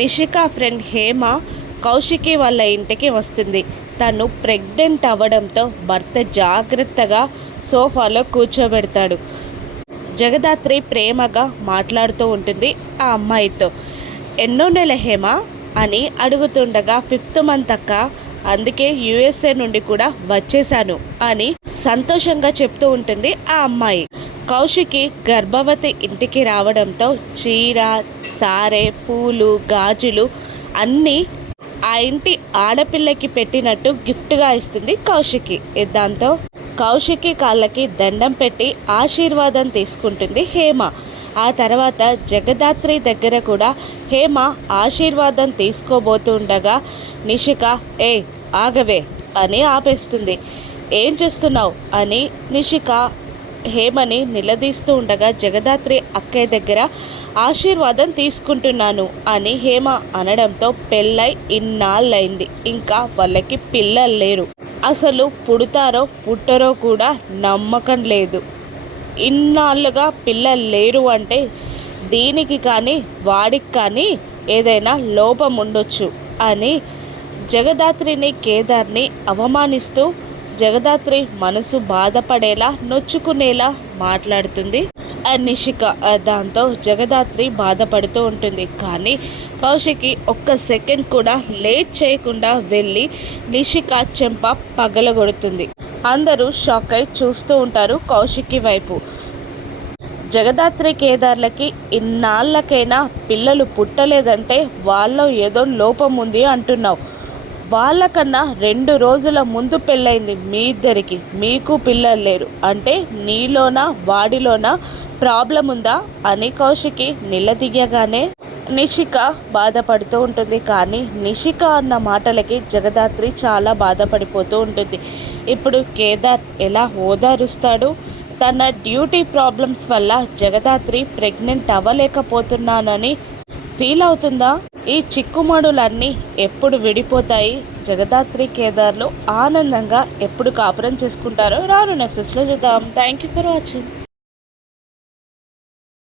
Nishika friend Hema Kaushiki వాళ్ళ ఇంటికి వస్తుంది. తను ప్రెగ్నెంట్ అవ్వడంతో భర్త జాగ్రత్తగా సోఫాలో కూర్చోబెడతాడు. జగదాత్రి ప్రేమగా మాట్లాడుతూ ఉంటుంది ఆ అమ్మాయితో. ఎన్నో నెల హేమ అని అడుగుతుండగా 5th మంత్ అక్క, అందుకే యుఎస్ఏ నుండి కూడా వచ్చేసాను అని సంతోషంగా చెప్తూ ఉంటుంది ఆ అమ్మాయి. కౌశికి గర్భవతి ఇంటికి రావడంతో చీర, సారె, పూలు, గాజులు అన్నీ ఆ ఇంటి ఆడపిల్లకి పెట్టినట్టు గిఫ్ట్గా ఇస్తుంది కౌశికి. దాంతో కౌశికి కాళ్ళకి దండం పెట్టి ఆశీర్వాదం తీసుకుంటుంది హేమ. ఆ తర్వాత జగదాత్రి దగ్గర కూడా హేమ ఆశీర్వాదం తీసుకోబోతుండగా నిషిక ఏ ఆగవే అని ఆపేస్తుంది. ఏం చేస్తున్నావు అని నిషిక హేమని నిలదీస్తూ ఉండగా జగదాత్రి అక్కయ్య దగ్గర ఆశీర్వాదం తీసుకుంటున్నాను అని హేమ అనడంతో పెళ్ళై ఇన్నాళ్ళైంది, ఇంకా వాళ్ళకి పిల్లలు లేరు, అసలు పుడతారో పుట్టరో కూడా నమ్మకం లేదు. ఇన్నాళ్ళుగా పిల్లలు లేరు అంటే దీనికి కానీ వాడికి కానీ ఏదైనా లోపం ఉండొచ్చు అని జగదాత్రిని కేదార్ని అవమానిస్తూ జగదాత్రి మనసు బాధపడేలా నొచ్చుకునేలా మాట్లాడుతుంది నిషిక. దాంతో జగదాత్రి బాధపడుతూ ఉంటుంది. కానీ కౌశికి ఒక్క సెకండ్ కూడా లేట్ చేయకుండా వెళ్ళి నిషిక చెంప పగలగొడుతుంది. అందరూ షాక్ అయి చూస్తూ ఉంటారు కౌశికి వైపు. జగదాత్రి కేదార్లకి ఇన్నాళ్ళకైనా పిల్లలు పుట్టలేదంటే వాళ్ళలో ఏదో లోపం ఉంది అంటున్నావు. వాళ్ళకన్నా 2 రోజుల ముందు పెళ్ళైంది మీ ఇద్దరికి, మీకు పిల్లలు లేరు అంటే నీలోనా వాడిలోనా ప్రాబ్లం ఉందా అని కౌశికి నిలదీయగానే నిషిక బాధపడుతూ ఉంటుంది. కానీ నిషిక అన్న మాటలకి జగదాత్రి చాలా బాధపడిపోతూ ఉంటుంది. ఇప్పుడు కేదార్ ఎలా ఓదారుస్తాడు? తన డ్యూటీ ప్రాబ్లమ్స్ వల్ల జగదాత్రి ప్రెగ్నెంట్ అవ్వలేకపోతున్నానని ఫీల్ అవుతుందా? ఈ చిక్కుమడులన్నీ ఎప్పుడు విడిపోతాయి? జగదాత్రి కేదార్లు ఆనందంగా ఎప్పుడు కాపురం చేసుకుంటారో రాను ఎపిసోడ్స్లో చూద్దాం. Thank you for watching.